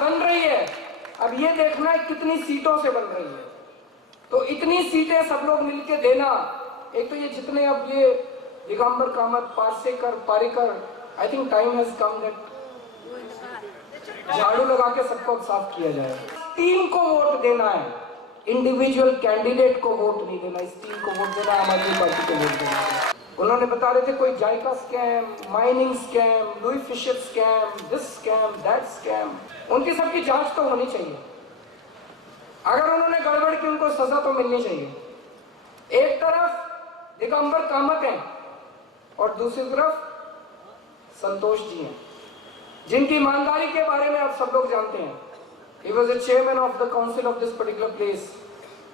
बन रही है, अब ये देखना है कितनी सीटों से बन रही है। तो इतनी सीटें सब लोग मिलके देना, एक तो ये जितने अब ये Digambar Kamat, Parsekar, Parrikar, I think time has come that झाड़ू लगा के सबको साफ किया जाए। टीम को वोट देना है, इंडिविजुअल कैंडिडेट को वोट नहीं देना, इस टीम को वोट देना, आम आदमी पार्टी को वोट देना। उन्होंने बता रहे थे कोई JICA scam, mining scam, Louis Fischer scam, this scam, that scam, उनकी सबकी जांच तो होनी चाहिए। अगर उन्होंने गड़बड़ की उनको सजा तो मिलनी चाहिए। एक तरफ दिगंबर कामत हैं और दूसरी तरफ संतोष जी हैं, जिनकी ईमानदारी के बारे में आप सब लोग जानते हैं। He was the chairman of the council of this particular place,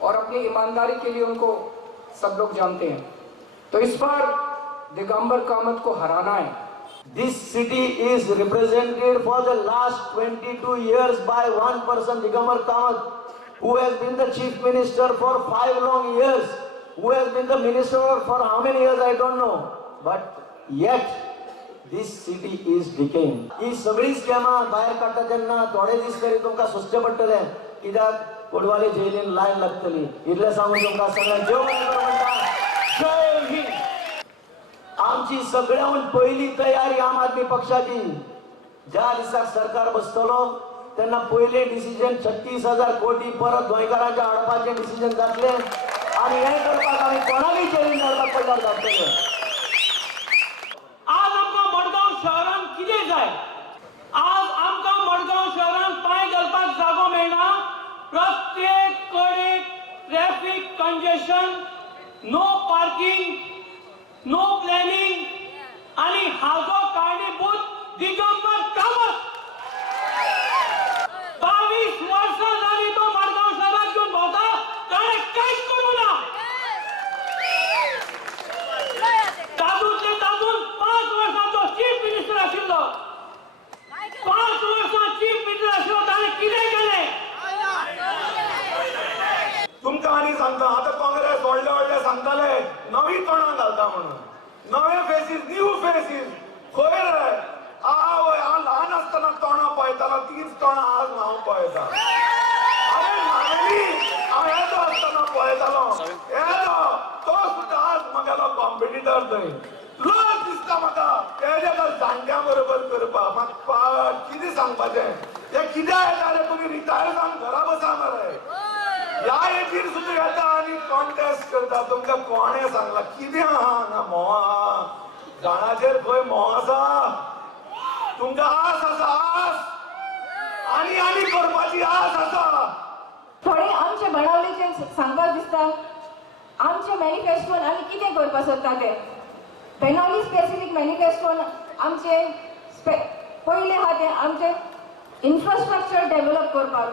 और अपनी ईमानदारी के लिए उनको सब लोग जानते हैं। तो इस बार दिगंबर कामत को हराना है। This city is represented for the last 22 years by one person, Digambar Kamath, who has been the chief minister for 5 long years, who has been the minister for how many years I don't know, but yet this city is decaying. ही सगळी स्कॅमा बाहेर काडटा तेन्ना थोडे दीस तरी तुमकां सुस्तें पडटलें, कित्याक कोडवाले Jelin lion लागतली। इतलें सांगून तुमकां सगळ्यांक देव बरें करूं म्हणटा। जय हिंद। आमची सगळ्यांहून पहिली तयारी आम आदमी पक्षाची, ज्या दिसाक सरकार बसतलो तेन्ना पहिले डिसिजन 36,000 कोटी परत गोंयकारांच्या हाडपाचें डिसिजन जातलें, आनी हें करपाक आमी कोणाकय जेलीन धाडपाक पडल्यार धाडटले। आज आमकां मडगांव शहरान कितें जाय? आज आमकां मडगांव शहरान पांय घालपाक जागो मेळना। प्रत्येक कडेक traffic congestion, no parking, no planning, आणि हाजो कारणीभूत दिगंबर कामत। 22 वर्सां जाली तो मडगांव शहरात घेवन भोंवता, ताणें कांयच करूं ना। तातूंतले तातूंत 5 वर्सांचो चीफ मिनिस्टर आशिल्लो, 5 वर्सां चीफ मिनिस्टर आशिल्लो, ताणें कितें केलें? तुमकां आनी सांगता, आतां काँग्रेस व्हडले व्हडले सांगताले नवी तोंडां घालता म्हणून, नवे फेसीस, न्यू फेसीस। खंय रे? आवय, हांव ल्हान आसतना तोंडां पळयतालो, तीच तोंडां आज हांव पळयता। अरे नावेली हांव येदो आसतना पळयतालो, येदो तो सुद्दां आज म्हगेलो कॉम्पिटिटर थंय। लोक दिसता म्हाका तेज्या जाणट्यां बरोबर करपाक। म्हाका कितें सांगपाचें, ते कित्याक येता रे? तुमी रिटायर जावन घरा बसा मरे, ह्या एजीर सुद्दां येता आनी कॉन्टेस्ट करता। तुमकां कोणें सांगलां कितें आहा हांगा? म्होंव आहा, झाडाचेर खंय म्होंव आसा? तुमकां आस आसा, आस आनी आनी करपाची आस आसा। थोडे आमचे बणावलेचे सांगपाक दिसता, आमचे मॅनिफेस्टोन आमी कितें करपाक सोदता ते। बेनावली स्पेसिफीक मॅनिफेस्टोन आमचे पयले आहा ते आमचे इन्फ्रास्ट्रक्चर डेव्हलप करपाक,